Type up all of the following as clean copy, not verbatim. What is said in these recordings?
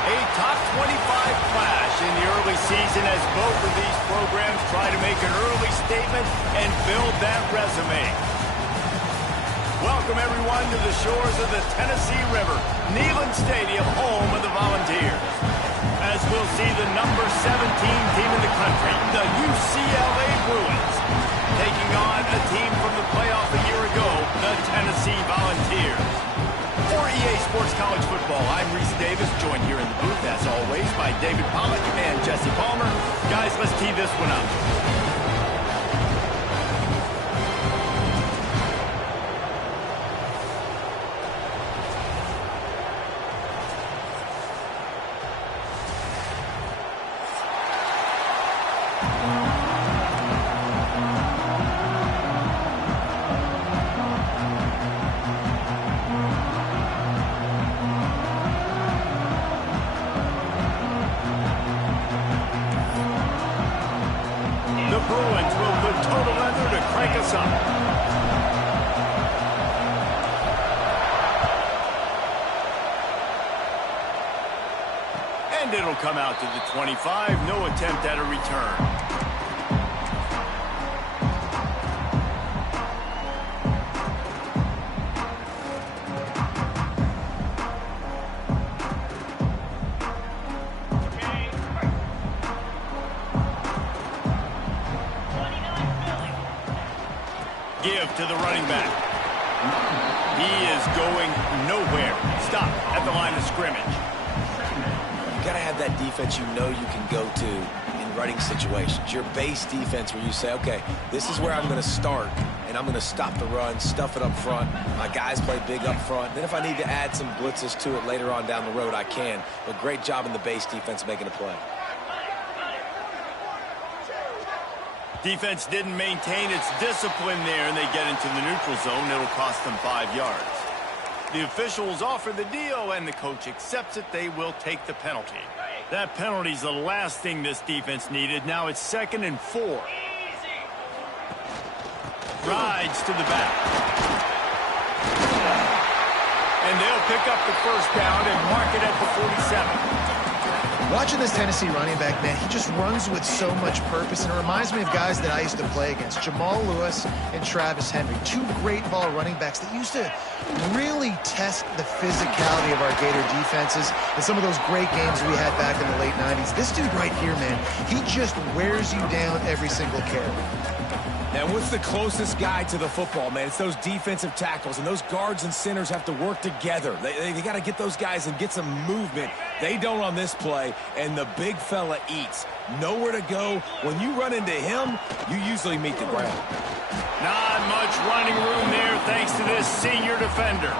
A top 25 clash in the early season as both of these programs try to make an early statement and build that resume. Welcome, everyone, to the shores of the Tennessee River, Neyland Stadium, home of the Volunteers. As we'll see the number 17 team in the country, the UCLA Bruins, taking on a team from the playoff a year ago, the Tennessee Volunteers. For EA Sports College Football, I'm Reese Davis, joined here in the booth, as always, by David Pollack and Jesse Palmer. Guys, let's tee this one up. Bruins will put total leather to crank us up. And it'll come out to the 25. No attempt at a return. Give to the running back. He is going nowhere. Stop at the line of scrimmage. You got to have that defense you know you can go to in running situations. Your base defense where you say, okay, this is where I'm going to start, and I'm going to stop the run, stuff it up front. My guys play big up front. Then if I need to add some blitzes to it later on down the road, I can. But great job in the base defense making a play. Defense didn't maintain its discipline there, and they get into the neutral zone. It'll cost them 5 yards. The officials offer the deal, and the coach accepts it. They will take the penalty. That penalty's the last thing this defense needed. Now it's 2nd and 4. Rides to the back. And they'll pick up the first down and mark it at the 47. Watching this Tennessee running back, man, he just runs with so much purpose, and it reminds me of guys that I used to play against, Jamal Lewis and Travis Henry, two great ball running backs that used to really test the physicality of our Gator defenses in some of those great games we had back in the late 90s. This dude right here, man, he just wears you down every single carry. And what's the closest guy to the football, man? It's those defensive tackles, and those guards and centers have to work together. They got to get those guys and get some movement. They don't on this play, and the big fella eats. Nowhere to go. When you run into him, you usually meet the ground. Not much running room there thanks to this senior defender.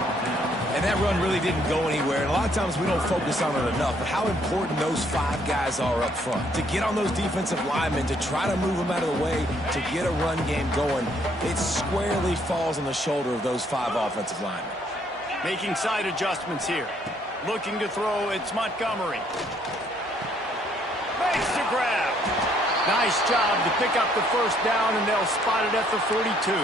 And that run really didn't go anywhere. And a lot of times we don't focus on it enough. But how important those 5 guys are up front. To get on those defensive linemen, to try to move them out of the way, to get a run game going, it squarely falls on the shoulder of those 5 offensive linemen. Making side adjustments here. Looking to throw, it's Montgomery. Makes the grab. Nice job to pick up the first down, and they'll spot it at the 42.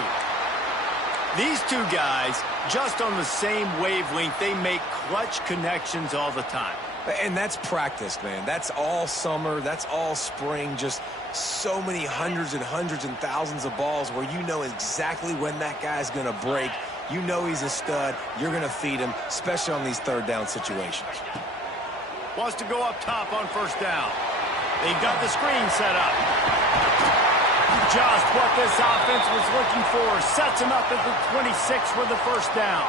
These two guys, just on the same wavelength, they make clutch connections all the time. And that's practice, man. That's all summer. That's all spring. Just so many hundreds and thousands of balls where you know exactly when that guy's going to break. You know he's a stud. You're going to feed him, especially on these third down situations. Wants to go up top on first down. They've got the screen set up. Just what this offense was looking for. Sets him up at the 26 for the first down.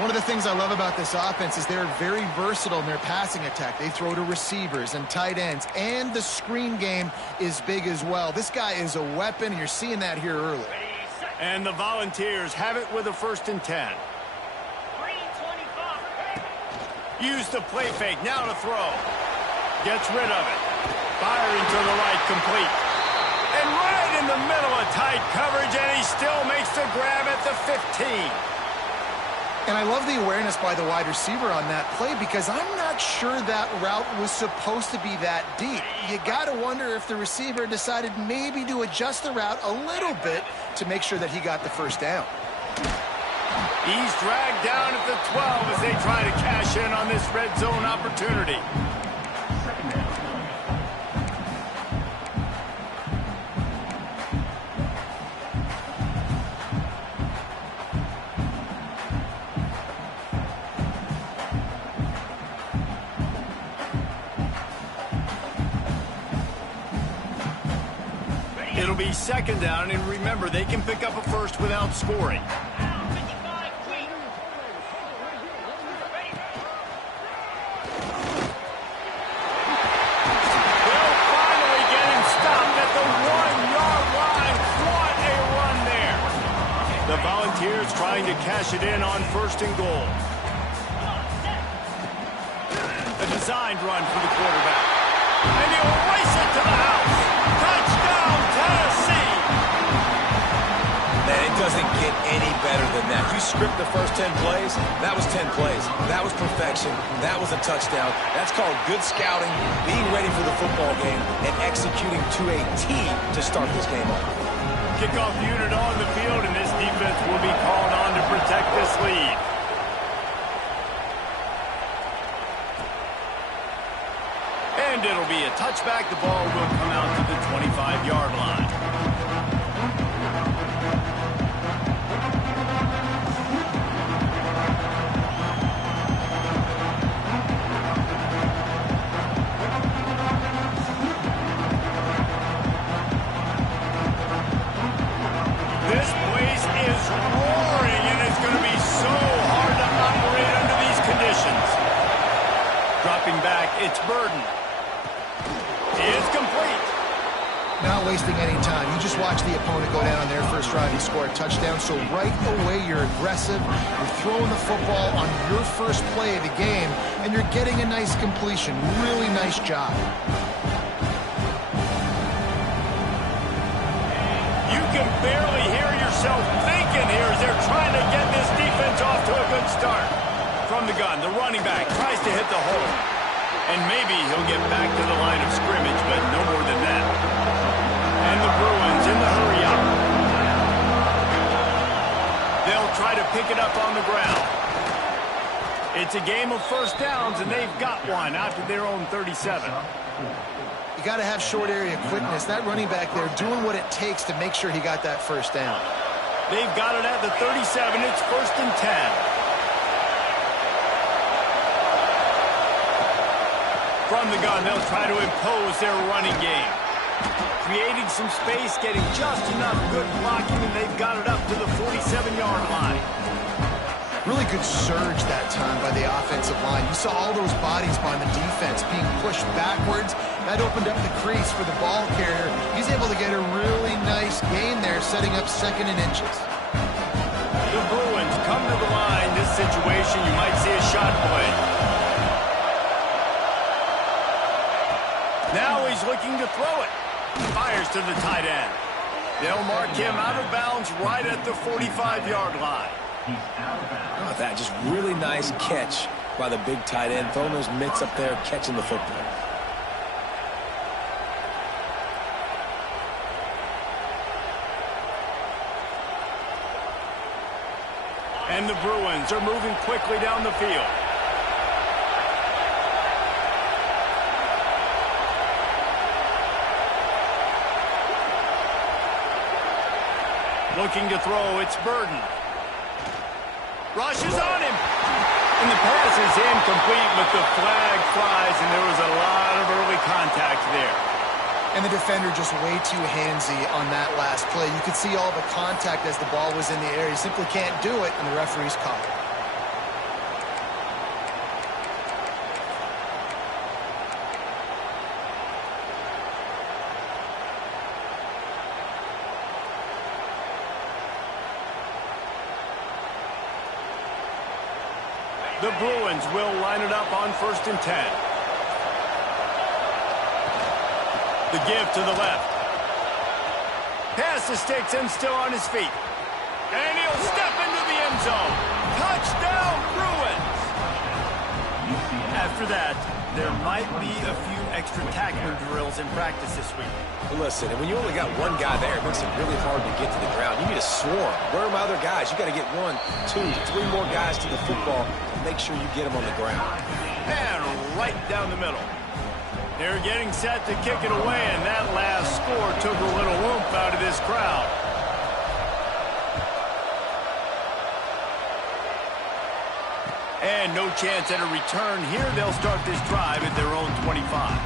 One of the things I love about this offense is they're very versatile in their passing attack. They throw to receivers and tight ends, and the screen game is big as well. This guy is a weapon, and you're seeing that here early. And the Volunteers have it with a 1st and 10. Use the play fake, now to throw. Gets rid of it. Firing to the right, complete. And right in the middle of tight coverage, and he still makes the grab at the 15. And I love the awareness by the wide receiver on that play, because I'm not sure that route was supposed to be that deep. You got to wonder if the receiver decided maybe to adjust the route a little bit to make sure that he got the first down. He's dragged down at the 12 as they try to cash in on this red zone opportunity. It'll be second down, and remember, they can pick up a first without scoring. They'll finally get him stopped at the 1-yard line. What a run there. The Volunteers trying to cash it in on first and goal. A designed run for the quarterback. And he'll race it to the house. Touchdown, Tennessee! Man, it doesn't get any better than that. You script the first 10 plays, that was 10 plays. That was perfection. That was a touchdown. That's called good scouting, being ready for the football game, and executing to a T to start this game off. Kickoff unit on the field, and this defense will be called on to protect this lead. And it'll be a touchback. The ball will come out to the 25-yard line. This place is roaring, and it's going to be so hard to operate under these conditions. Dropping back, it's Burden. It's complete. Not wasting any time. You just watch the opponent go down on their first drive and score a touchdown. So right away, you're aggressive. You're throwing the football on your first play of the game, and you're getting a nice completion. Really nice job. You can barely hear yourself thinking here as they're trying to get this defense off to a good start. From the gun, the running back tries to hit the hole. And maybe he'll get back to the line of scrimmage, but no more than that. And the Bruins in the hurry-up. They'll try to pick it up on the ground. It's a game of first downs, and they've got one out to their own 37. You got to have short area quickness. That running back there doing what it takes to make sure he got that first down. They've got it at the 37. It's first and 10. From the gun, they'll try to impose their running game. Creating some space, getting just enough good blocking, and they've got it up to the 47-yard line. Really good surge that time by the offensive line. You saw all those bodies by the defense being pushed backwards. That opened up the crease for the ball carrier. He's able to get a really nice gain there, setting up second and inches. The Bruins come to the line. This situation, you might see a shot play. Now he's looking to throw it. Fires to the tight end. They'll mark him out of bounds right at the 45-yard line. How about that? Just really nice catch by the big tight end. Throwing those mitts up there, catching the football. And the Bruins are moving quickly down the field. Looking to throw, it's Burden. Rushes on him. And the pass is incomplete, but the flag flies, and there was a lot of early contact there. And the defender just way too handsy on that last play. You could see all the contact as the ball was in the air. He simply can't do it, and the referee's caught it. The Bruins will line it up on first and 10. The give to the left. Pass to Stigson, still on his feet. And he'll step into the end zone. Touchdown, Bruins! After that, there might be a few extra tackling drills in practice this week. Listen, and when you only got one guy there, it makes it really hard to get to the ground. You need a swarm. Where are my other guys? You got to get 1, 2, 3 more guys to the football and make sure you get them on the ground. And right down the middle. They're getting set to kick it away, and that last score took a little oomph out of this crowd. And no chance at a return here. They'll start this drive at their own 25.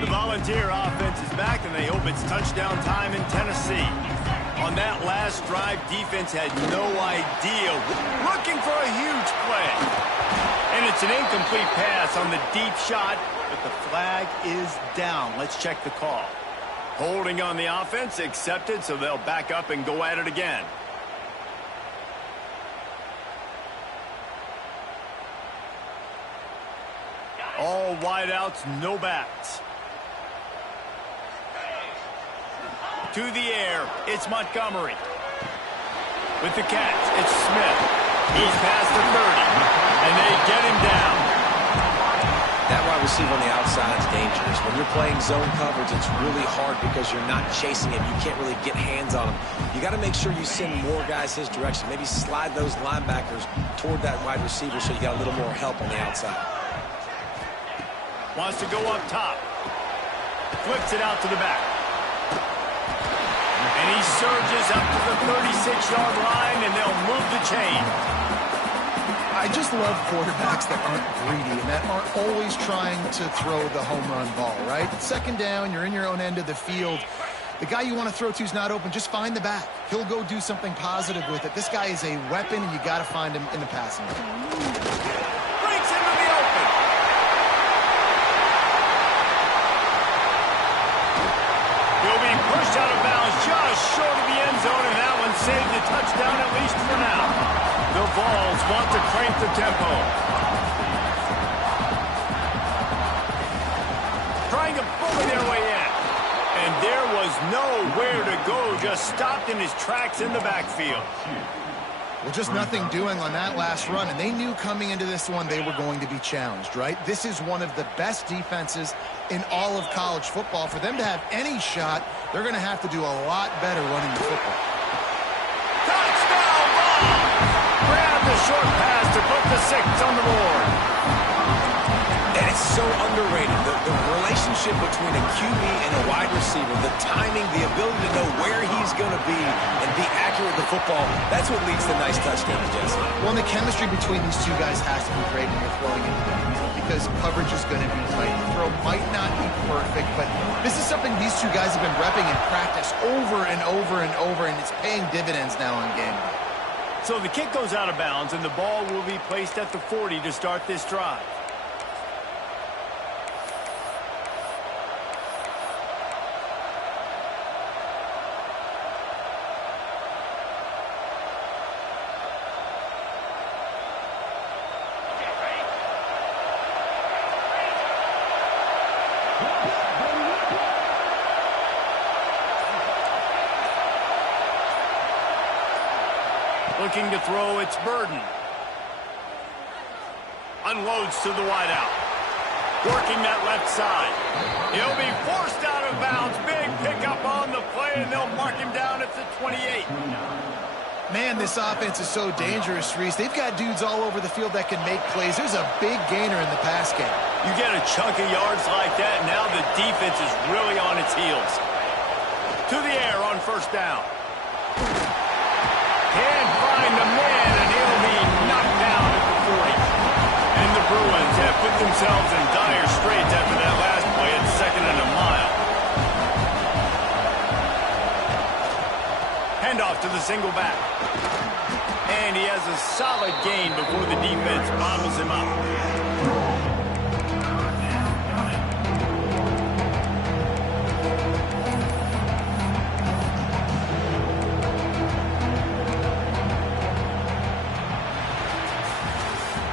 The Volunteer offense is back, and they hope it's touchdown time in Tennessee. On that last drive, defense had no idea. Looking for a huge play. And it's an incomplete pass on the deep shot, but the flag is down. Let's check the call. Holding on the offense, accepted, so they'll back up and go at it again. All wideouts, no backs. To the air, it's Montgomery. With the catch, it's Smith. He's past the 30. And they get him down. That wide receiver on the outside is dangerous. When you're playing zone coverage, it's really hard because you're not chasing him. You can't really get hands on him. You got to make sure you send more guys his direction. Maybe slide those linebackers toward that wide receiver so you got a little more help on the outside. Wants to go up top. Flips it out to the back. And he surges up to the 36-yard line, and they'll move the chain. I just love quarterbacks that aren't greedy and that aren't always trying to throw the home run ball, right? Second down, you're in your own end of the field. The guy you want to throw to is not open. Just find the back. He'll go do something positive with it. This guy is a weapon, and you got to find him in the passing game. Breaks into the open. He'll be pushed out of bounds just short of the end zone, and that one saved the touchdown at least for now. The Vols want to crank the tempo. Trying to bully their way in. And there was nowhere to go, just stopped in his tracks in the backfield. Well, just nothing doing on that last run, and they knew coming into this one they were going to be challenged, right? This is one of the best defenses in all of college football. For them to have any shot, they're going to have to do a lot better running the football. Touchdown ball! Grab the short pass to put the 6 on the board. And it's so underrated. The relationship between a QB and a wide receiver, the timing, the ability to know where he's going to be and be accurate with the football, that's what leads to nice touchdowns, Jesse. Well, and the chemistry between these two guys has to be great when you're throwing into the end zone because coverage is going to be tight. The throw might not be perfect, but this is something these two guys have been repping in practice over and over and over, and it's paying dividends now on game day. So the kick goes out of bounds, and the ball will be placed at the 40 to start this drive. Looking to throw, it's Burden. Unloads to the wideout. Working that left side. He'll be forced out of bounds. Big pickup on the play, and they'll mark him down at the 28. Man, this offense is so dangerous, Reese. They've got dudes all over the field that can make plays. There's a big gainer in the pass game. You get a chunk of yards like that, now the defense is really on its heels. To the air on first down. Can't find the man, and he'll be knocked down at the 40. And the Bruins have put themselves in dire straits after that last play at 2nd and a mile. Handoff to the single back. And he has a solid gain before the defense bottles him up.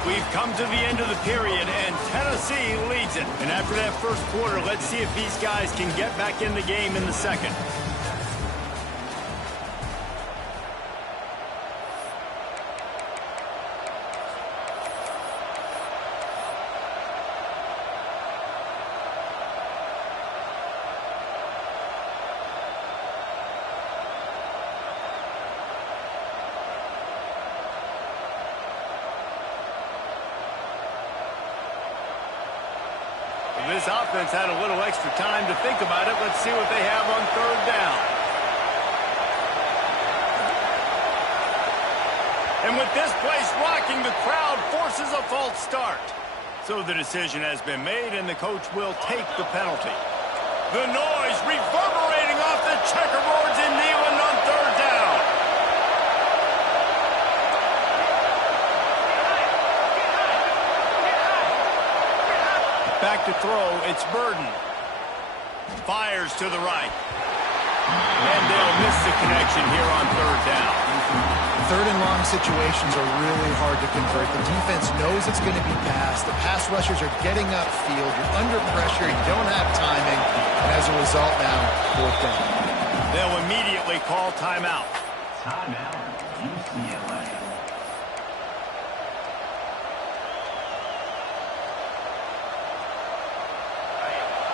We've come to the end of the period, and Tennessee leads it. And after that first quarter, let's see if these guys can get back in the game in the second. This offense had a little extra time to think about it. Let's see what they have on third down. And with this place rocking, the crowd forces a false start. So the decision has been made, and the coach will take the penalty. The noise reverberating off the checkerboards in Neyland on third down. Back to throw, it's Burden. Fires to the right. And they'll miss the connection here on third down. Third and long situations are really hard to convert. The defense knows it's going to be passed. The pass rushers are getting upfield. You're under pressure. You don't have timing. And as a result now, fourth down. They'll immediately call timeout. Timeout, UCLA.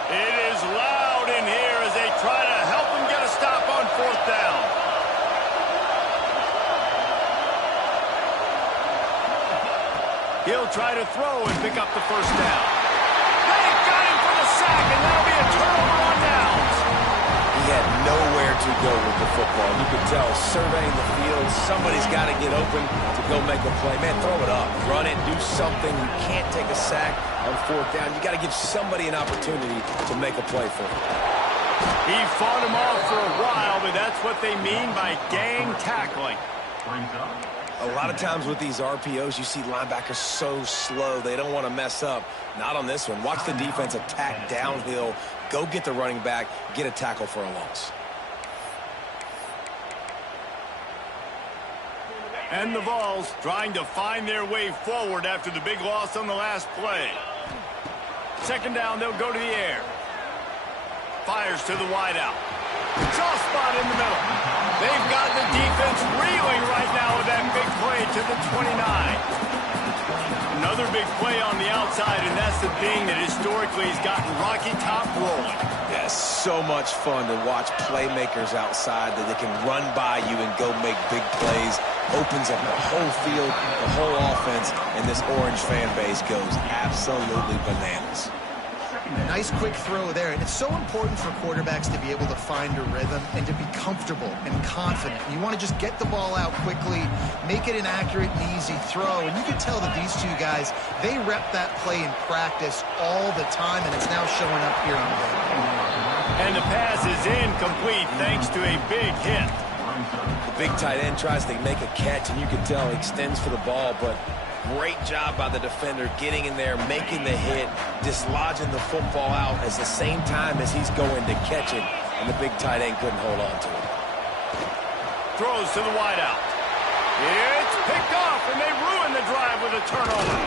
It is loud in here as they try to help them get a stop on fourth down. He'll try to throw and pick up the first down. They got him for the sack, and that'll be a turnover on downs. He had nowhere to go with the football. You could tell, surveying the field, somebody's got to get open to go make a play. Man, throw it up, run it, do something. You can't take a sack on fourth down. You got to give somebody an opportunity to make a play for him. He fought him off for a while, but that's what they mean by gang tackling. A lot of times with these RPOs, you see linebackers so slow. They don't want to mess up. Not on this one. Watch the defense attack downhill, go get the running back, get a tackle for a loss. And the Vols trying to find their way forward after the big loss on the last play. Second down, they'll go to the air. Fires to the wideout. Soft spot in the middle. They've got the defense reeling right now with that big play to the 29. Another big play on the outside, and that's the thing that historically has gotten Rocky Top rolling. Yeah, so much fun to watch playmakers outside that they can run by you and go make big plays. Opens up the whole field, the whole offense, and this Orange fan base goes absolutely bananas. Nice quick throw there, and it's so important for quarterbacks to be able to find a rhythm and to be comfortable and confident. You want to just get the ball out quickly, make it an accurate and easy throw, and you can tell that these two guys, they rep that play in practice all the time, and it's now showing up here on the game. And the pass is incomplete thanks to a big hit. The big tight end tries to make a catch, and you can tell he extends for the ball, but great job by the defender getting in there, making the hit, dislodging the football out at the same time as he's going to catch it, and the big tight end couldn't hold on to it. Throws to the wideout. It's picked off, and they ruin the drive with a turnover.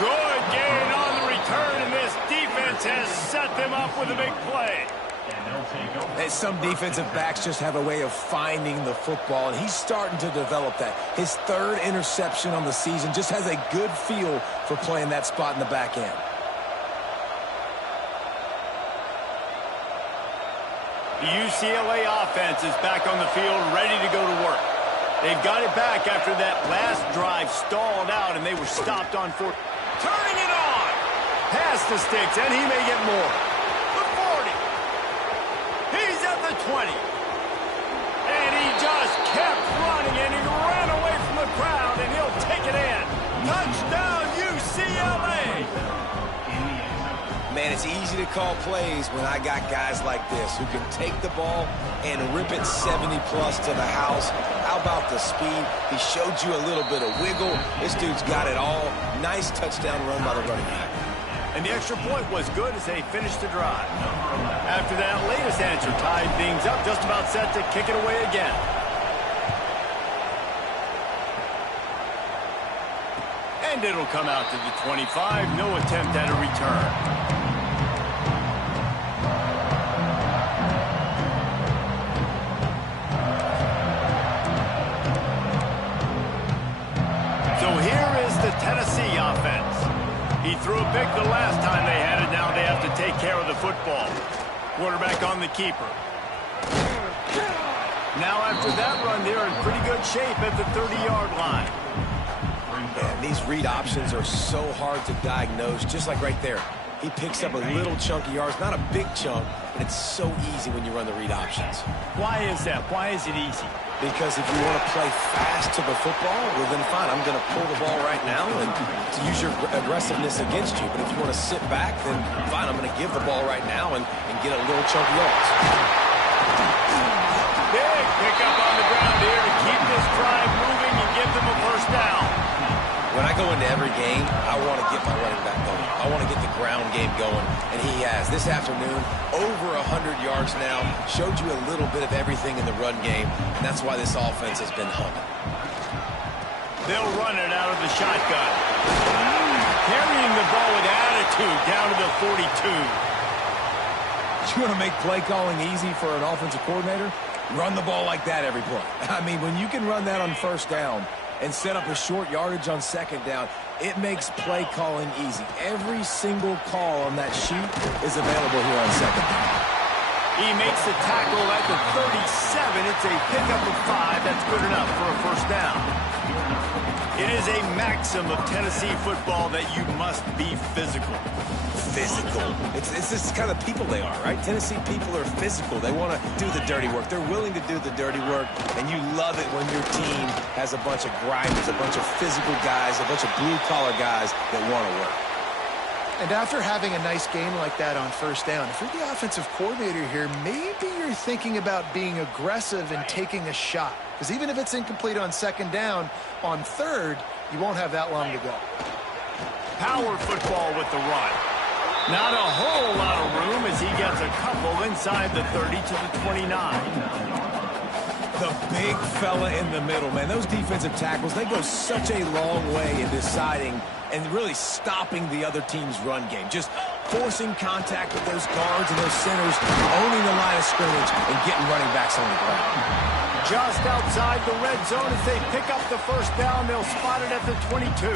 Good gain on the return, and this defense has set them up with a big play. And some defensive backs just have a way of finding the football, and he's starting to develop that. His third interception on the season, just has a good feel for playing that spot in the back end. The UCLA offense is back on the field, ready to go to work. They've got it back after that last drive stalled out, and they were stopped on fourth. Turning it on! Past the sticks, and he may get more. The 40. He's at the 20. And he just kept running, and he ran away from the crowd, and he'll take it in. Touchdown, UCLA! Man, it's easy to call plays when I got guys like this who can take the ball and rip it 70-plus to the house. How about the speed? He showed you a little bit of wiggle. This dude's got it all. Nice touchdown run by the running back. And the extra point was good as they finished the drive. After that latest answer tied things up, just about set to kick it away again. And And it'll come out to the 25. No attempt at a return. So here is the Tennessee offense. He threw a pick the last time they had it. Now they have to take care of the football. Quarterback on the keeper. Now after that run, they're in pretty good shape at the 30-yard line. Man, these read options are so hard to diagnose, just like right there. He picks up a little chunk of yards, not a big chunk, but it's so easy when you run the read options. Why is that? Why is it easy? Because if you want to play fast to the football, well then fine, I'm going to pull the ball right now and to use your aggressiveness against you. But if you want to sit back, then fine, I'm going to give the ball right now and get a little chunk of yards. Big pickup on the ground here to keep this drive moving and give them a first down. When I go into every game, I want to get my running back going. I want to get the ground game going, and he has. This afternoon, over 100 yards now, showed you a little bit of everything in the run game, and that's why this offense has been humming. They'll run it out of the shotgun. Carrying the ball with attitude down to the 42. You want to make play calling easy for an offensive coordinator? Run the ball like that every play. I mean, when you can run that on first down and set up a short yardage on second down, it makes play calling easy. Every single call on that sheet is available here on second down. He makes the tackle at the 37. It's a pickup of 5. That's good enough for a first down. It is a maxim of Tennessee football that you must be physical. Physical. It's just kind of people they are, right? Tennessee people are physical. They want to do the dirty work. They're willing to do the dirty work, and you love it when your team has a bunch of grinders, a bunch of physical guys, a bunch of blue-collar guys that want to work. And after having a nice game like that on first down, if you're the offensive coordinator here, maybe you're thinking about being aggressive and taking a shot. Because even if it's incomplete on second down, on third, you won't have that long to go. Power football with the run. Not a whole lot of room as he gets a couple inside the 30 to the 29. The big fella in the middle, man. Those defensive tackles, they go such a long way in deciding and really stopping the other team's run game. Just forcing contact with those guards and those centers, owning the line of scrimmage, and getting running backs on the ground. Just outside the red zone as they pick up the first down. They'll spot it at the 22.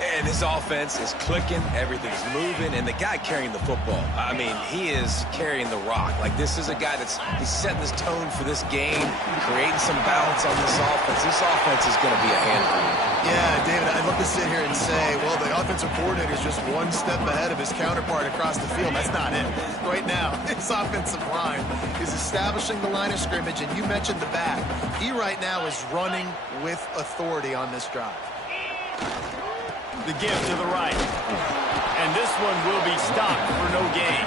And this offense is clicking, everything's moving, and the guy carrying the football, I mean, he is carrying the rock. Like, this is a guy he's setting this tone for this game, creating some balance on this offense. This offense is going to be a handful. Yeah, David, I'd love to sit here and say, well, the offensive coordinator is just one step ahead of his counterpart across the field. That's not it. Right now, his offensive line is establishing the line of scrimmage, and you mentioned the back. He right now is running with authority on this drive. The give to the right. And this one will be stopped for no gain.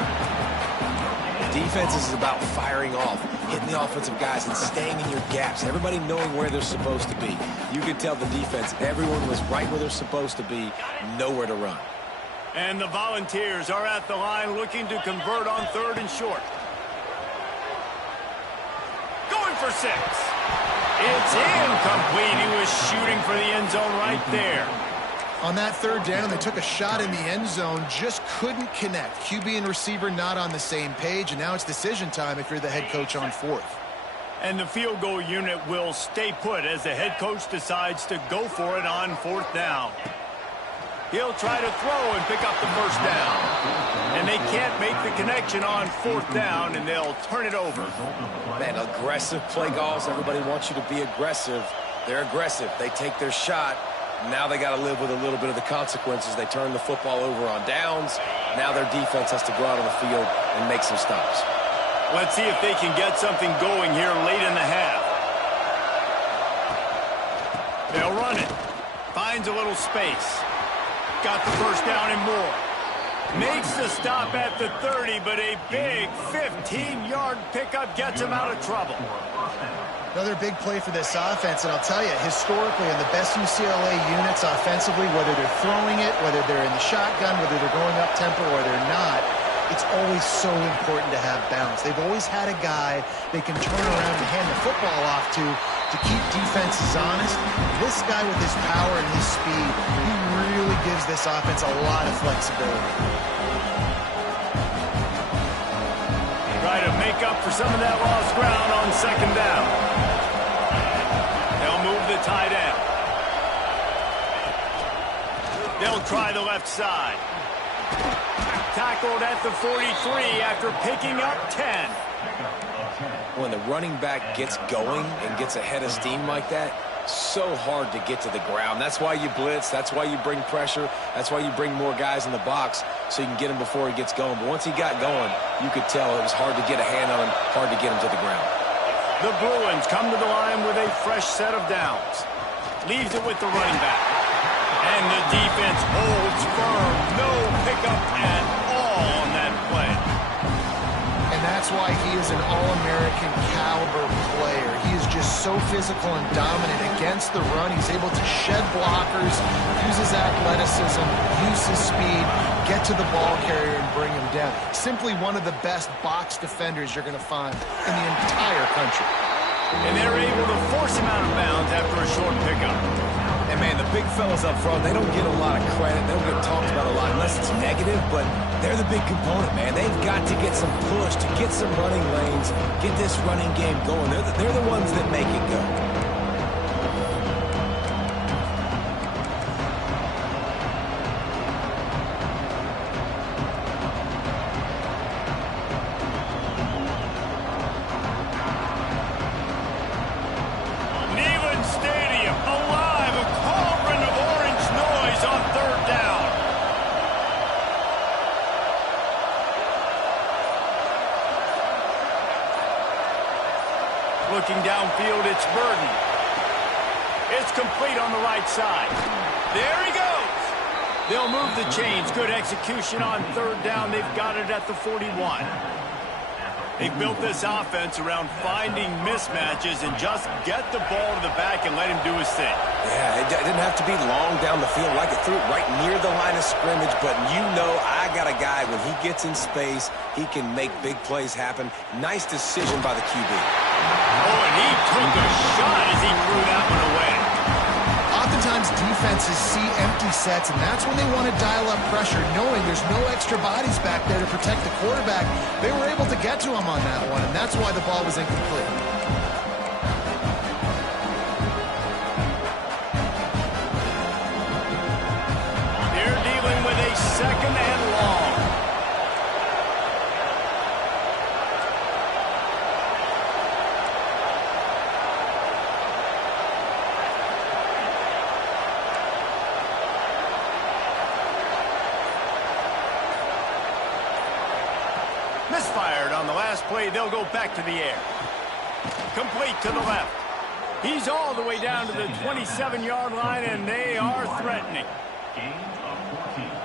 Defense is about firing off, hitting the offensive guys and staying in your gaps. Everybody knowing where they're supposed to be. You could tell the defense, everyone was right where they're supposed to be, nowhere to run. And the Volunteers are at the line looking to convert on third and short. Going for 6. It's incomplete. He was shooting for the end zone right there. On that third down, they took a shot in the end zone, just couldn't connect. QB and receiver not on the same page, and now it's decision time if you're the head coach on fourth. And the field goal unit will stay put as the head coach decides to go for it on fourth down. He'll try to throw and pick up the first down. And they can't make the connection on fourth down, and they'll turn it over. Man, aggressive play calls. Everybody wants you to be aggressive. They're aggressive. They take their shot. Now they got to live with a little bit of the consequences. They turn the football over on downs. Now their defense has to go out on the field and make some stops. Let's see if they can get something going here late in the half. They'll run it. Finds a little space. Got the first down and more. Makes the stop at the 30, but a big 15-yard pickup gets him out of trouble. Another big play for this offense, and I'll tell you, historically, in the best UCLA units offensively, whether they're throwing it, whether they're in the shotgun, whether they're going up tempo or they're not, it's always so important to have balance. They've always had a guy they can turn around and hand the football off to to keep defenses honest. This guy with his power and his speed, he really gives this offense a lot of flexibility. Try to make up for some of that lost ground on second down. They'll move the tight end. They'll try the left side. Tackled at the 43 after picking up 10. When the running back gets going and gets ahead of steam like that, so hard to get to the ground. That's why you blitz. That's why you bring pressure. That's why you bring more guys in the box so you can get him before he gets going. But once he got going, you could tell it was hard to get a hand on him, hard to get him to the ground. The Bruins come to the line with a fresh set of downs. Leaves it with the running back. And the defense holds firm. No pickup at all on that play. And that's why he is an All-American caliber player. He is just so physical and dominant against the run. He's able to shed blockers, use his athleticism, use his speed, get to the ball carrier and bring him down. Simply one of the best box defenders you're going to find in the entire country. And they're able to force him out of bounds after a short pickup. And, man, the big fellas up front, they don't get a lot of credit. They don't get talked about a lot unless it's negative, but they're the big component, man. They've got to get some push, to get some running lanes, get this running game going. They're the ones that make it go. Looking downfield, it's Burden. It's complete on the right side. There he goes. They'll move the chains. Good execution on third down. They've got it at the 41. They've built this offense around finding mismatches and just get the ball to the back and let him do his thing. Yeah, it didn't have to be long down the field. Like it threw it right near the line of scrimmage, but you know I got a guy, when he gets in space, he can make big plays happen. Nice decision by the QB. Oh, and he took a shot as he threw that one away. Oftentimes defenses see empty sets, and that's when they want to dial up pressure, knowing there's no extra bodies back there to protect the quarterback. They were able to get to him on that one, and that's why the ball was incomplete. They're dealing with a second and long. Misfired on the last play. They'll go back to the air. Complete to the left. He's all the way down to the 27-yard line, and they are threatening.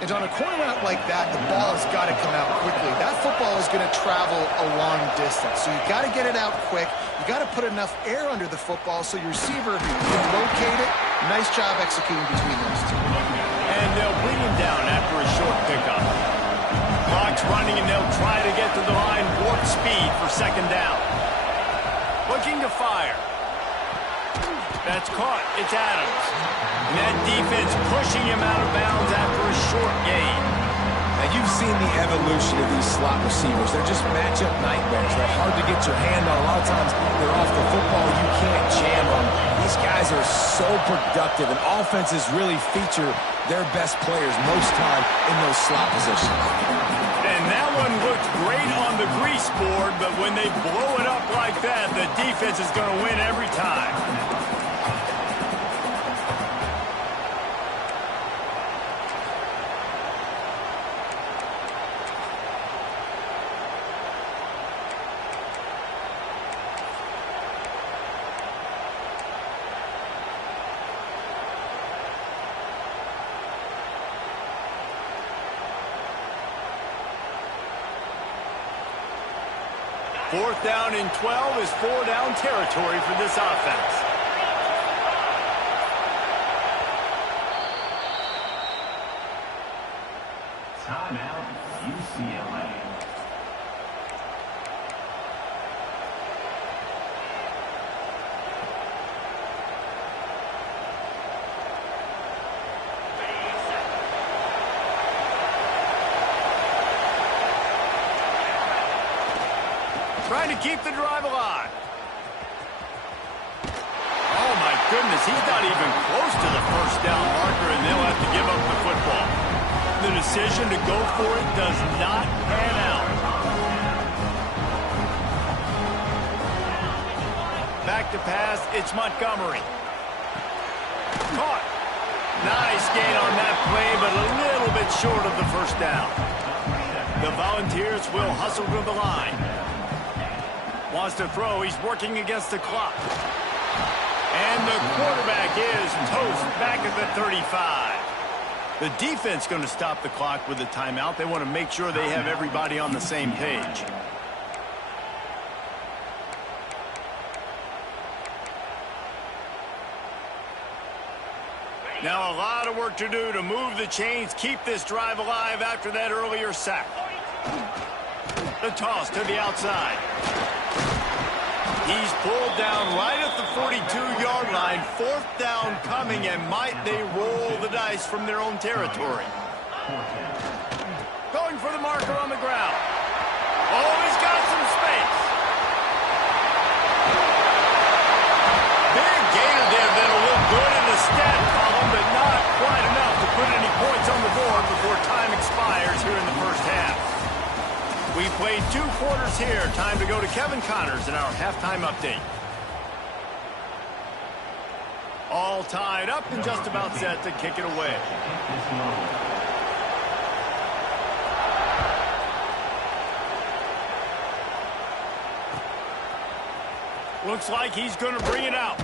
And on a corner route like that, the ball has got to come out quickly. That football is going to travel a long distance, so you got to get it out quick. You got to put enough air under the football so your receiver can locate it. Nice job executing between those two. And they'll bring him down after a short pickup. Clock's running, and they'll try to get to the line warp speed for second down. Looking to fire. That's caught. It's Adams. And that defense pushing him out of bounds after a short gain. Now, you've seen the evolution of these slot receivers. They're just matchup nightmares. They're hard to get your hand on. A lot of times, they're off the football. You can't jam them. These guys are so productive, and offenses really feature their best players most time in those slot positions. And that one looked great on the grease board, but when they blow it up like that, the defense is going to win every time. Fourth down and 12 is four-down territory for this offense. Timeout, UCLA. Trying to keep the drive alive. Oh, my goodness, he's not even close to the first down marker, and they'll have to give up the football. The decision to go for it does not pan out. Back to pass, it's Montgomery. Caught. Nice gain on that play, but a little bit short of the first down. The Volunteers will hustle to the line. Wants to throw, he's working against the clock. And the quarterback is toast back at the 35. The defense going to stop the clock with a timeout. They want to make sure they have everybody on the same page. Now a lot of work to do to move the chains, keep this drive alive after that earlier sack. The toss to the outside. He's pulled down right at the 42-yard line. Fourth down coming, and might they roll the dice from their own territory. Going for the marker on the ground. Oh, he's got some space. Big gainer there that'll look good in the stat column, but not quite enough to put any points on the board before time expires here in the first half. We played 2 quarters here. Time to go to Kevin Connors in our halftime update. All tied up and just about set to kick it away. Looks like he's going to bring it out.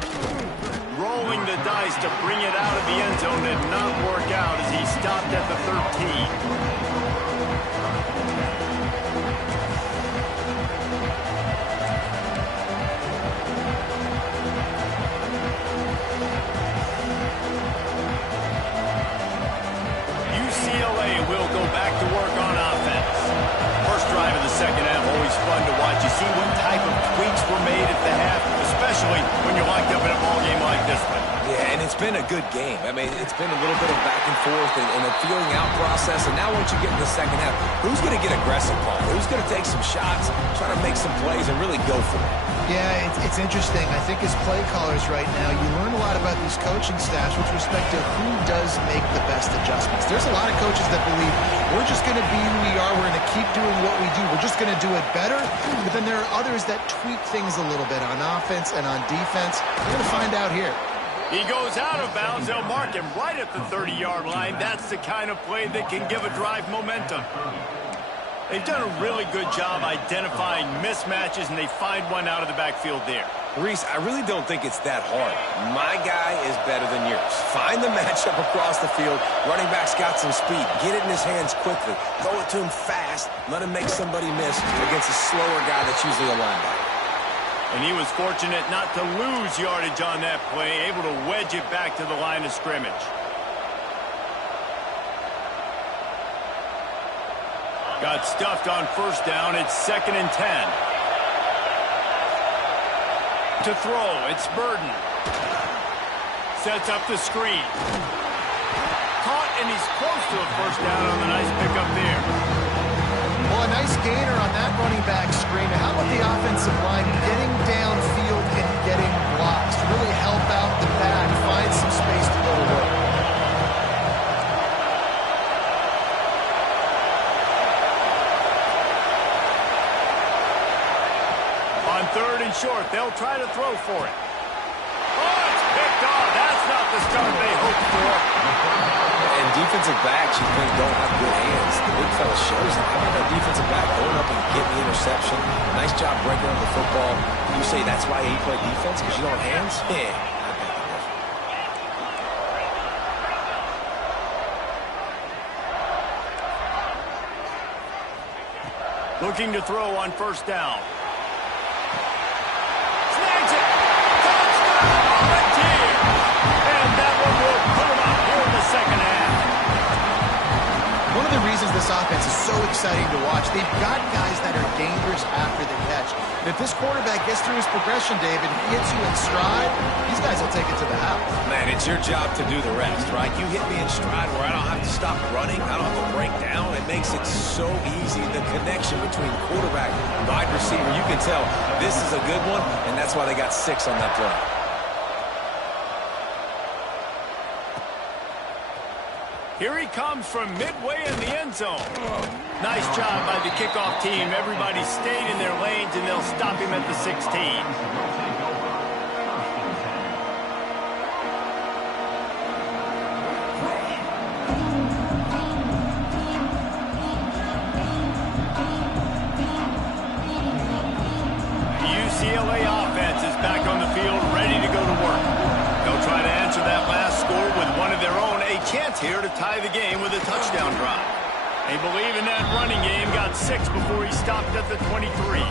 Rolling the dice to bring it out of the end zone did not work out as he stopped at the 13. UCLA will go back to work on offense. First drive of the second half, always fun to watch. You see what type of tweaks were made at the half, especially when you're locked up in a ball game like this one. Yeah, and it's been a good game. I mean, it's been a little bit of back and forth and a feeling out process. And now once you get in the second half, who's going to get aggressive, Paul? Who's going to take some shots, try to make some plays, and really go for it? Yeah, it's interesting. I think as play callers right now, you learn a lot about these coaching staffs with respect to who does make the best adjustments. There's a lot of coaches that believe we're just going to be who we are. We're going to keep doing what we do. We're just going to do it better. But then there are others that tweak things a little bit on offense and on defense. We're going to find out here. He goes out of bounds. They'll mark him right at the 30-yard line. That's the kind of play that can give a drive momentum. They've done a really good job identifying mismatches, and they find one out of the backfield there. Reese, I really don't think it's that hard. My guy is better than yours. Find the matchup across the field. Running back's got some speed. Get it in his hands quickly. Throw it to him fast. Let him make somebody miss against a slower guy that's usually a linebacker. And he was fortunate not to lose yardage on that play, able to wedge it back to the line of scrimmage. Got stuffed on first down. It's 2nd and 10. To throw, it's Burden. Sets up the screen. Caught, and he's close to a first down on the nice pickup there. Well, a nice gainer on that running back screen. How about the offensive line getting downfield and getting blocks to really help out the back, find some space to go to work? On 3rd and short, they'll try to throw for it. Oh, it's picked off. That's not the start they hoped for. And defensive backs, you think, don't have good hands. The big fella shows it. How about that defensive back going up and getting the interception? Nice job breaking up the football. You say that's why you play defense, because you don't have hands? Yeah, I bet that is. Looking to throw on first down. Snags it. Touchdown, Volunteers. And that one will put them out here in the second half. One of the reasons this offense is so exciting to watch, they've got guys that are dangerous after the catch. And if this quarterback gets through his progression, David, he hits you in stride, these guys will take it to the house. Man, it's your job to do the rest, right? You hit me in stride where I don't have to stop running. I don't have to break down. It makes it so easy. The connection between quarterback and wide receiver, you can tell this is a good one, and that's why they got 6 on that play. Here he comes from midway in the end zone. Nice job by the kickoff team. Everybody stayed in their lanes, and they'll stop him at the 16. The UCLA offense is back on the field, ready to go to work. They'll try to answer that last score with one of their own. A chance here to tie the game with a touchdown drive. They believe in that running game. Got 6 before he stopped at the 23.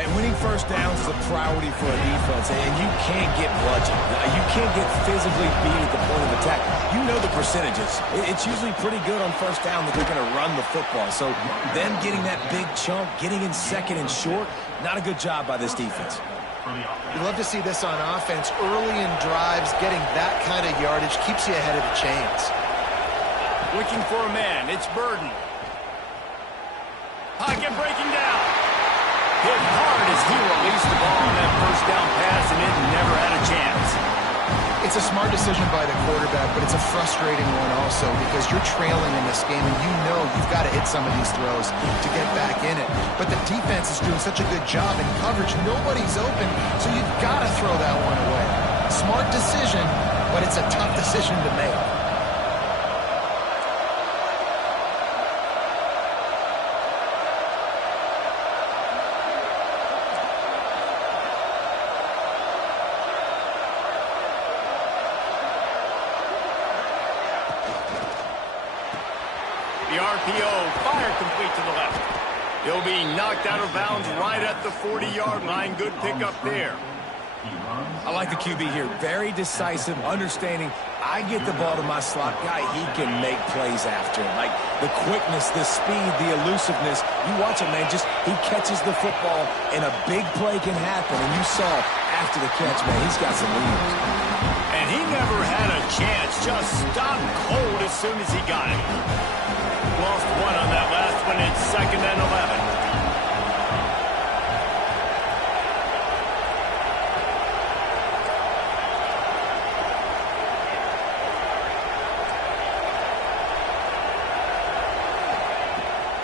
And winning first downs is a priority for a defense, and you can't get bludgeoned. You can't get physically beat at the point of attack. You know the percentages. It's usually pretty good on first down that they're going to run the football. So them getting that big chunk, getting in second and short, not a good job by this defense. You love to see this on offense. Early in drives, getting that kind of yardage keeps you ahead of the chains. Looking for a man. It's Burden. Pocket breaking down. Hit hard as he released the ball on that first down pass, and it never had a chance. It's a smart decision by the quarterback, but it's a frustrating one also because you're trailing in this game, and you know you've got to hit some of these throws to get back in it. But the defense is doing such a good job in coverage. Nobody's open, so you've got to throw that one away. Smart decision, but it's a tough decision to make. The RPO, fire complete to the left. He'll be knocked out of bounds right at the 40-yard line. Good pickup there. I like the QB here. Very decisive, understanding. I get the ball to my slot guy. He can make plays after. Like the quickness, the speed, the elusiveness. You watch him, man. Just he catches the football, and a big play can happen. And you saw after the catch, man, he's got some wheels. And he never had a chance. Just stopped cold as soon as he got it. Lost one on that last one. It's 2nd and 11.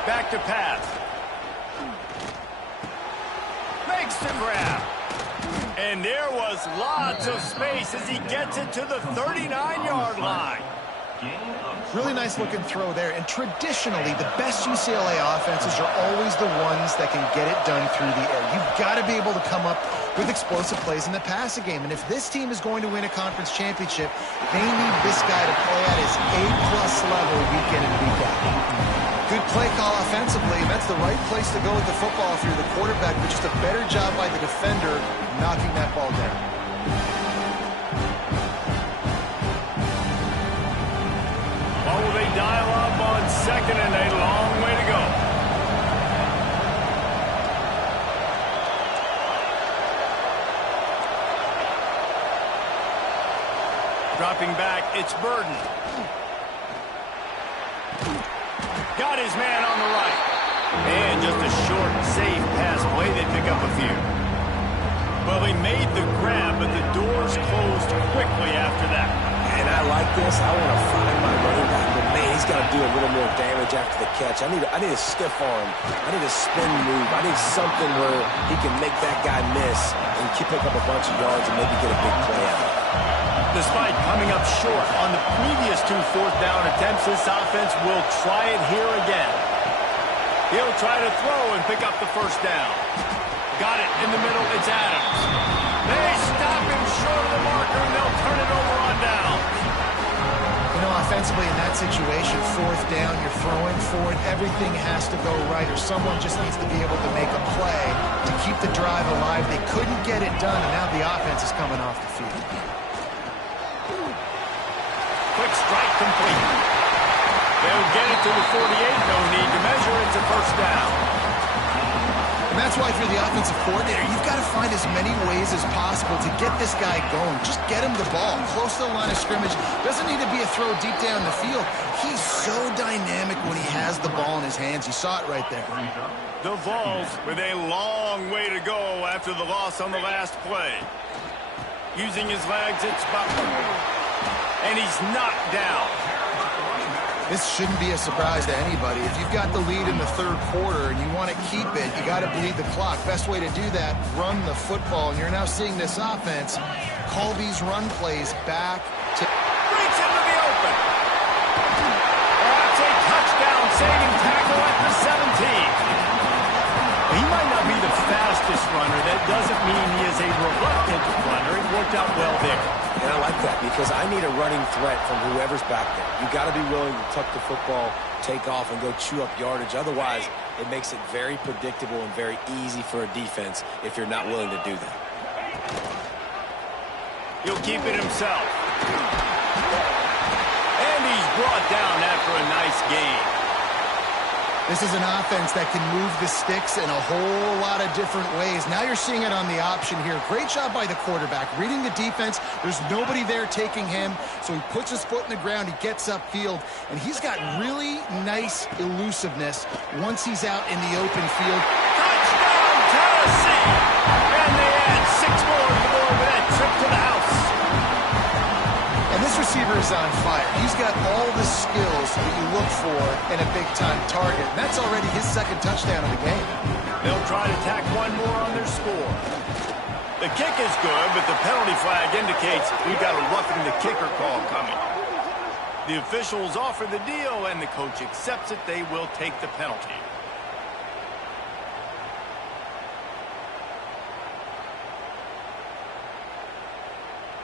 Back to pass. Makes the grab. And there was lots of space as he gets it to the 39-yard line. Really nice looking throw there. And traditionally, the best UCLA offenses are always the ones that can get it done through the air. You've got to be able to come up with explosive plays in the passing game. And if this team is going to win a conference championship, they need this guy to play at his A-plus level week in and week out. Good play call offensively, and that's the right place to go with the football if you're the quarterback, but just a better job by the defender knocking that ball down. What will they dial up on 2nd and a long way to go? Dropping back, it's Burden. Got his man on the right. And just a short, safe pass play. They pick up a few. Well, he made the grab, but the doors closed quickly after that. And I like this. I want to find my running back, but man, he's got to do a little more damage after the catch. I need a stiff arm. I need a spin move. I need something where he can make that guy miss and pick up a bunch of yards and maybe get a big play out of it. Despite coming up short on the previous 2 fourth-down attempts, this offense will try it here again. He'll try to throw and pick up the first down. Got it in the middle. It's Adams. They stop him short of the marker, and they'll turn it over on down. You know, offensively in that situation, 4th down, you're throwing forward, everything has to go right, or someone just needs to be able to make a play to keep the drive alive. They couldn't get it done, and now the offense is coming off the field. Quick strike complete. They'll get it to the 48. No need to measure. It's a first down. And that's why if you're the offensive coordinator, you've got to find as many ways as possible to get this guy going. Just get him the ball close to the line of scrimmage. Doesn't need to be a throw deep down the field. He's so dynamic when he has the ball in his hands. You saw it right there. The Vols with a long way to go after the loss on the last play. Using his legs, it's Butler. And he's knocked down. This shouldn't be a surprise to anybody. If you've got the lead in the third quarter and you want to keep it, you got to bleed the clock. Best way to do that, run the football. And you're now seeing this offense call these run plays back to... Breaks into the open. That's a touchdown saving tackle at the 17. He might not be the fastest runner. That doesn't mean he is a reluctant runner. It worked out well there. And I like that because I need a running threat from whoever's back there. You got to be willing to tuck the football, take off, and go chew up yardage. Otherwise, it makes it very predictable and very easy for a defense if you're not willing to do that. He'll keep it himself. And he's brought down after a nice gain. This is an offense that can move the sticks in a whole lot of different ways. Now you're seeing it on the option here. Great job by the quarterback. Reading the defense, there's nobody there taking him, so he puts his foot in the ground, he gets upfield, and he's got really nice elusiveness once he's out in the open field. Touchdown, Tennessee! And they add 6 more to the board with that trip to the house. And this receiver is on fire. He's got all the skills that you look for in a big-time target. And that's already his second touchdown of the game. They'll try to tack one more on their score. The kick is good, but the penalty flag indicates we've got a roughing the kicker call coming. The officials offer the deal, and the coach accepts it. They will take the penalty.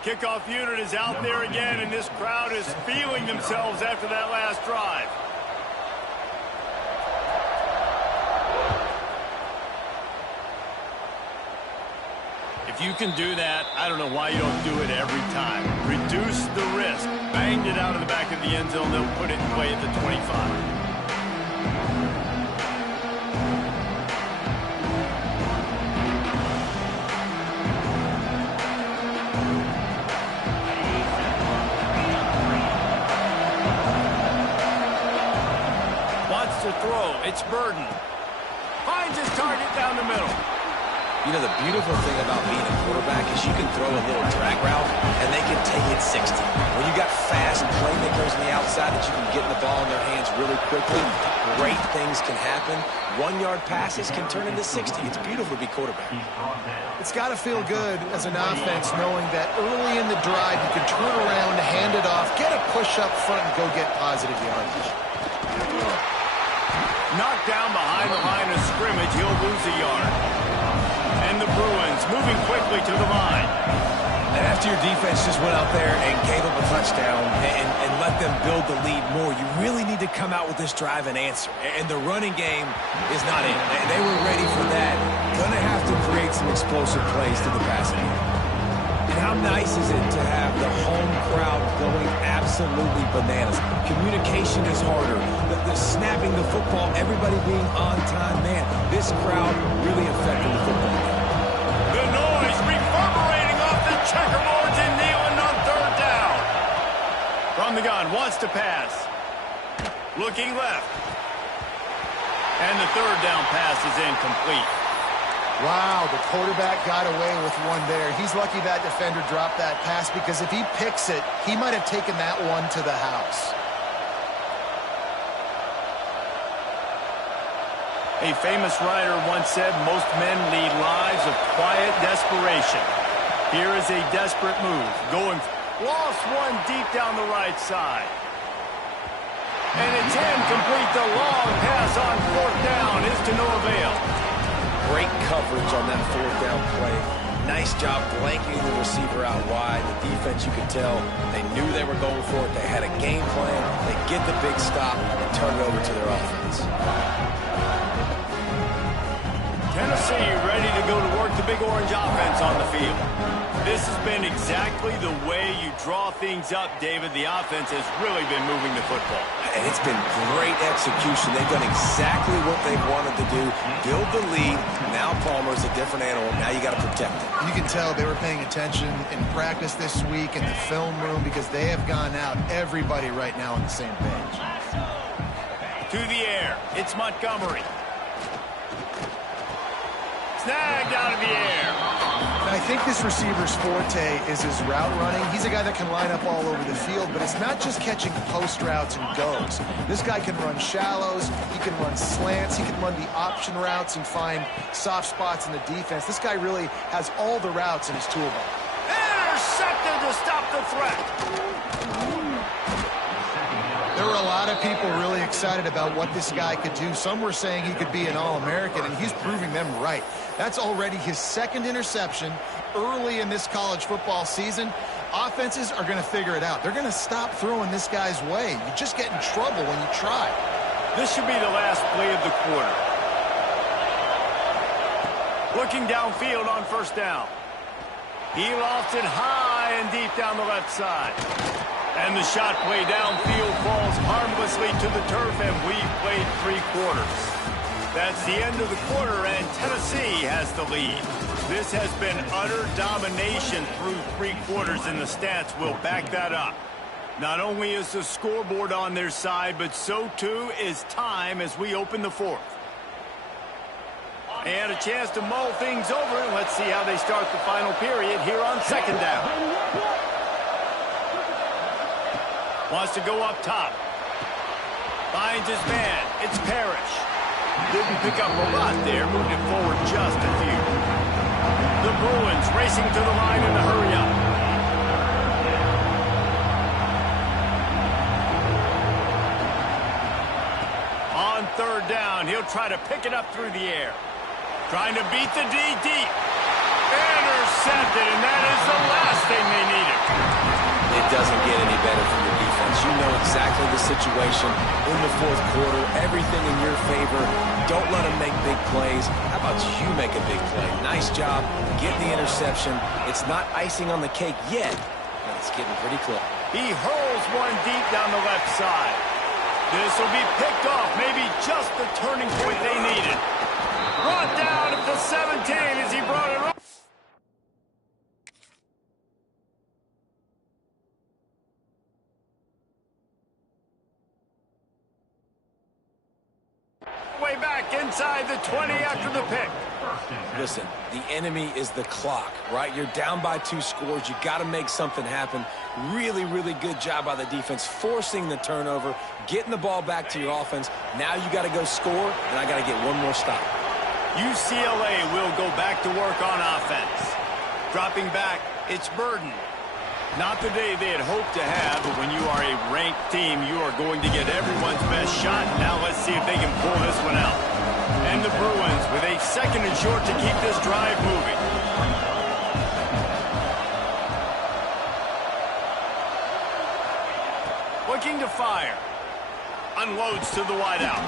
Kickoff unit is out there again, and this crowd is feeling themselves after that last drive. If you can do that, I don't know why you don't do it every time. Reduce the risk. Banged it out of the back of the end zone. They'll put it in play at the 25. To throw, it's Burden. Finds his target down the middle. You know, the beautiful thing about being a quarterback is you can throw a little drag route, and they can take it 60. When you got fast playmakers on the outside that you can get the ball in their hands really quickly, great things can happen. 1-yard passes can turn into 60. It's beautiful to be quarterback. It's got to feel good as an offense knowing that early in the drive you can turn around, hand it off, get a push up front, and go get positive yardage. Knocked down behind the line of scrimmage, he'll lose a yard. And the Bruins moving quickly to the line. And after your defense just went out there and gave them a touchdown and let them build the lead more, you really need to come out with this drive and answer. And the running game is not in. They were ready for that. Going to have to create some explosive plays to the passing game. And how nice is it to have the home crowd going absolutely bananas? Communication is harder. The snapping the football, everybody being on time. Man, this crowd really affecting the football game. The noise reverberating off the checkerboards and Neyland on third down. From the gun, wants to pass. Looking left. And the third down pass is incomplete. Wow, the quarterback got away with one there. He's lucky that defender dropped that pass because if he picks it, he might have taken that one to the house. A famous writer once said, most men lead lives of quiet desperation. Here is a desperate move. Lost one deep down the right side. And it's incomplete. The long pass on fourth down is to no avail. Great coverage on that fourth down play. Nice job blanking the receiver out wide. The defense, you could tell, they knew they were going for it. They had a game plan. They get the big stop and turn it over to their offense. Tennessee ready to go to work the Big Orange offense on the field. This has been exactly the way you draw things up, David. The offense has really been moving the football. And it's been great execution. They've done exactly what they've wanted to do. Build the lead. Now Palmer's a different animal. Now you got to protect him. You can tell they were paying attention in practice this week in the film room because they have gone out, everybody right now on the same page. To the air. It's Montgomery. Snagged out of the air. I think this receiver's forte is his route running. He's a guy that can line up all over the field, but it's not just catching post routes and goes. This guy can run shallows, he can run slants, he can run the option routes and find soft spots in the defense. This guy really has all the routes in his toolbox. Intercepted to stop the threat. There were a lot of people really excited about what this guy could do. Some were saying he could be an All-American, and he's proving them right. That's already his second interception early in this college football season. Offenses are going to figure it out. They're going to stop throwing this guy's way. You just get in trouble when you try. This should be the last play of the quarter. Looking downfield on first down. He lofts it high and deep down the left side. And the shot play downfield falls harmlessly to the turf, and we've played 3 quarters. That's the end of the quarter, and Tennessee has the lead. This has been utter domination through 3 quarters, and the stats will back that up. Not only is the scoreboard on their side, but so too is time as we open the 4th. And a chance to mull things over, and let's see how they start the final period here on second down. Wants to go up top. Finds his man. It's Parrish. Didn't pick up a lot there. Moved it forward just a few. The Bruins racing to the line in the hurry-up. On third down, he'll try to pick it up through the air. Trying to beat the D deep. Intercepted, and that is the last thing they needed. It doesn't get any better from your defense. You know exactly the situation in the 4th quarter. Everything in your favor. Don't let them make big plays. How about you make a big play? Nice job. Get the interception. It's not icing on the cake yet, but it's getting pretty close. He hurls one deep down the left side. This will be picked off. Maybe just the turning point they needed. Brought down at the 17 as he brought it up. Way back inside the 20 after the pick. Listen, the enemy is the clock, right? You're down by 2 scores. You got to make something happen. Really, really good job by the defense, forcing the turnover, getting the ball back to your offense. Now you got to go score, and I got to get one more stop. UCLA will go back to work on offense. Dropping back, it's Burden. Not the day they had hoped to have, but when you are a ranked team, you are going to get everyone's best shot. Now let's see if they can pull this one out. And the Bruins with a 2nd and short to keep this drive moving. Looking to fire. Unloads to the wideout.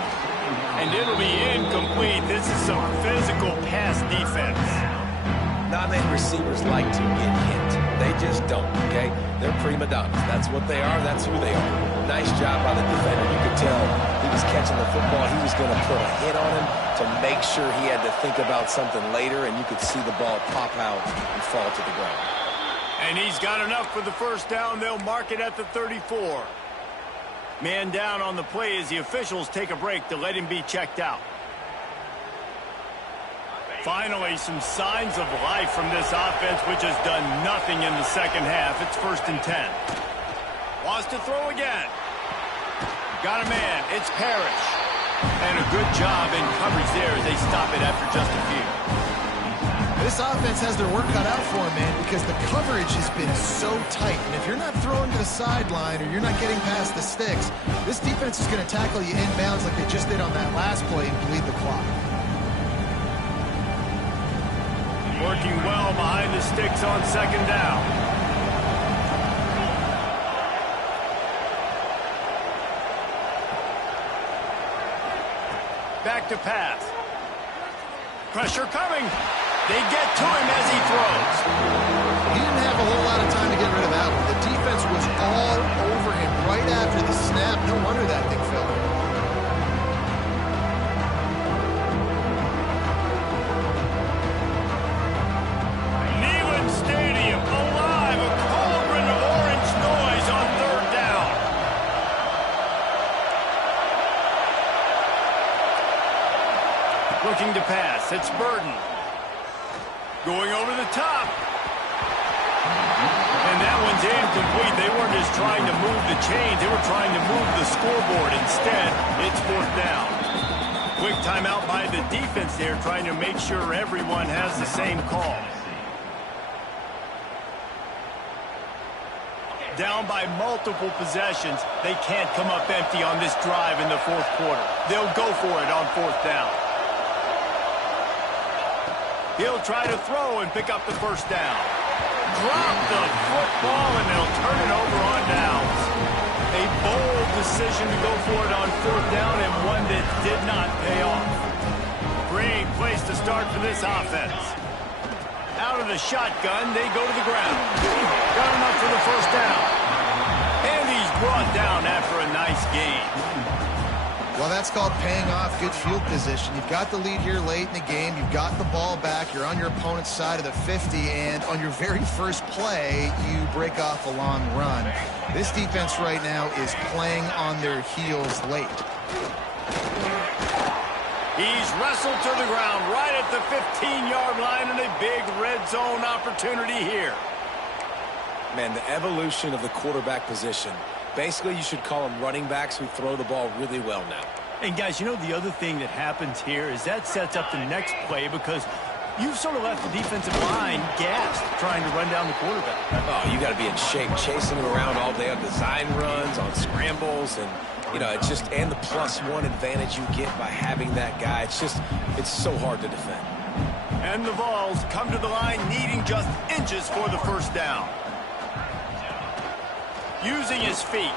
And it'll be incomplete. This is some physical pass defense. Non-name receivers like to get hit. They just don't, okay? They're prima donnas. That's what they are. That's who they are. Nice job by the defender. You could tell he was catching the football. He was going to put a hit on him to make sure he had to think about something later, and you could see the ball pop out and fall to the ground. And he's got enough for the first down. They'll mark it at the 34. Man down on the play as the officials take a break to let him be checked out. Finally, some signs of life from this offense, which has done nothing in the second half. It's 1st and 10. Wants to throw again. Got a man. It's Parrish. And a good job in coverage there as they stop it after just a few. This offense has their work cut out for them, man, because the coverage has been so tight. And if you're not throwing to the sideline or you're not getting past the sticks, this defense is going to tackle you inbounds like they just did on that last play and bleed the clock. Working well behind the sticks on second down. Back to pass. Pressure coming. They get to him as he throws. He didn't have a whole lot of time to get rid of that one. The defense was all over him right after the snap. No wonder that thing fell. Neyland Stadium alive, a cauldron of orange noise on third down. Looking to pass, it's Burton. Going over the top. And that one's incomplete. They weren't just trying to move the chains. They were trying to move the scoreboard. Instead, it's fourth down. Quick timeout by the defense there, trying to make sure everyone has the same call. Down by multiple possessions. They can't come up empty on this drive in the fourth quarter. They'll go for it on fourth down. He'll try to throw and pick up the first down. Drop the football, and they'll turn it over on downs. A bold decision to go for it on fourth down, and one that did not pay off. Great place to start for this offense. Out of the shotgun, they go to the ground. Got enough for the first down. And he's brought down after a nice gain. Well, that's called paying off good field position. You've got the lead here late in the game. You've got the ball back. You're on your opponent's side of the 50, and on your very first play, you break off a long run. This defense right now is playing on their heels late. He's wrestled to the ground right at the 15-yard line, and a big red zone opportunity here. Man, the evolution of the quarterback position. Basically, you should call them running backs who throw the ball really well now. And, guys, you know the other thing that happens here is that sets up the next play because you've sort of left the defensive line gassed trying to run down the quarterback. Oh, you got to be in shape, chasing him around all day on design runs, on scrambles, and, you know, it's just, and the +1 advantage you get by having that guy. It's so hard to defend. And the Vols come to the line needing just inches for the first down. Using his feet.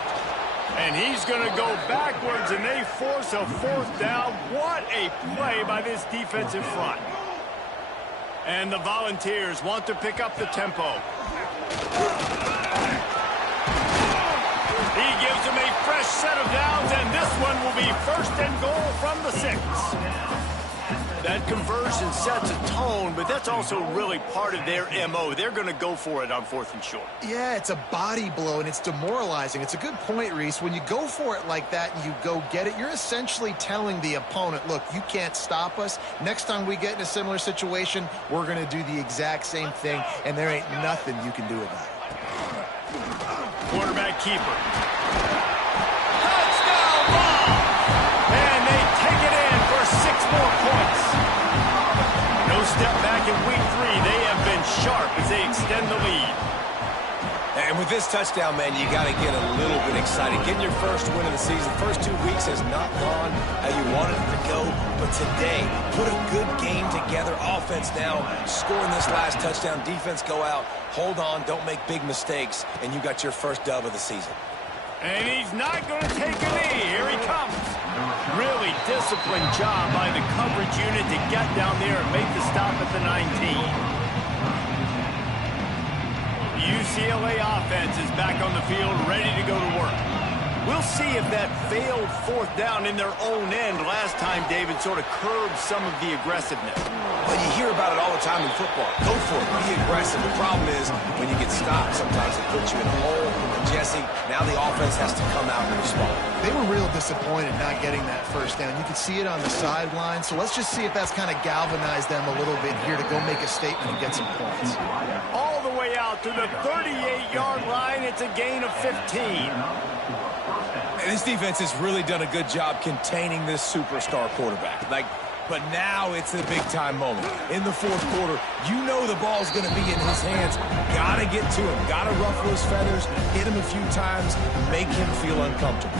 And he's going to go backwards, and they force a fourth down. What a play by this defensive front. And the Volunteers want to pick up the tempo. He gives them a fresh set of downs, and this one will be first and goal from the 6. That conversion sets a tone, but that's also really part of their MO. They're going to go for it on fourth and short. Yeah, it's a body blow, and it's demoralizing. It's a good point, Reese. When you go for it like that and you go get it, you're essentially telling the opponent, look, you can't stop us. Next time we get in a similar situation, we're going to do the exact same thing, and there ain't nothing you can do about it. Quarterback keeper. Touchdown ball! And they take it in for 6 more points. No step back in week 3. They have been sharp as they extend the lead. And with this touchdown, man, you got to get a little bit excited. Getting your first win of the season. First 2 weeks has not gone how you wanted it to go. But today, put a good game together. Offense now, scoring this last touchdown. Defense go out, hold on, don't make big mistakes. And you got your first dub of the season. And he's not going to take a knee. Here he comes. Really disciplined job by the coverage unit to get down there and make the stop at the 19. The UCLA offense is back on the field, ready to go to work. We'll see if that failed fourth down in their own end last time, David, sort of curbed some of the aggressiveness. Well, you hear about it all the time in football. Go for it. Be aggressive. The problem is when you get stopped, sometimes it puts you in a hole. And Jesse, now the offense has to come out and respond. They were real disappointed not getting that first down. You could see it on the sideline. So let's just see if that's kind of galvanized them a little bit here to go make a statement and get some points. All the way out to the 38-yard line. It's a gain of 15. And this defense has really done a good job containing this superstar quarterback. But now it's a big-time moment. In the fourth quarter, you know the ball's going to be in his hands. Got to get to him. Got to ruffle his feathers, hit him a few times, make him feel uncomfortable.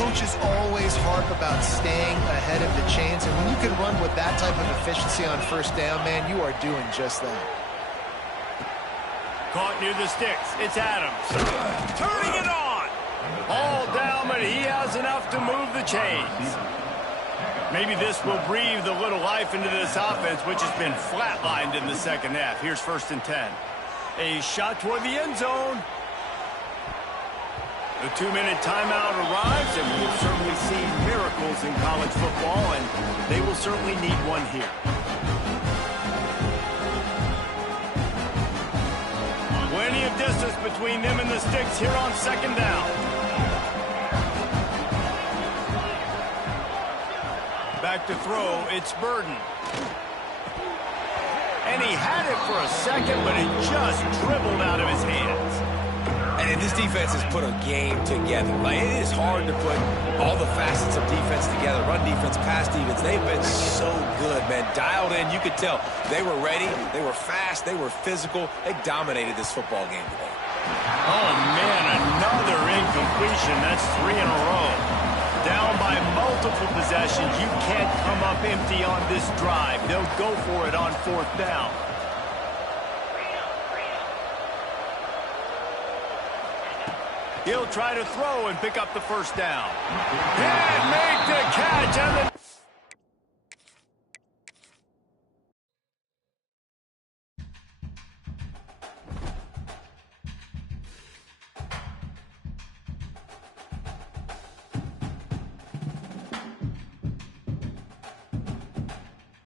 Coaches always harp about staying ahead of the chains, and when you can run with that type of efficiency on first down, man, you are doing just that. Caught near the sticks. It's Adams. Turning it on. All down, but he has enough to move the chains. Maybe this will breathe a little life into this offense, which has been flatlined in the second half. Here's 1st and 10. A shot toward the end zone. The 2-minute timeout arrives, and we've certainly seen miracles in college football, and they will certainly need one here. Plenty of distance between them and the sticks here on 2nd down. Back to throw, it's Burden. And he had it for a second, but it just dribbled out of his hands. And this defense has put a game together. Like, it is hard to put all the facets of defense together. Run defense, pass defense. They've been so good, man. Dialed in. You could tell they were ready. They were fast. They were physical. They dominated this football game today. Oh, man, another incompletion. That's 3 in a row. Down by multiple possessions. You can't come up empty on this drive. They'll go for it on 4th down. He'll try to throw and pick up the 1st down. And make the catch. And the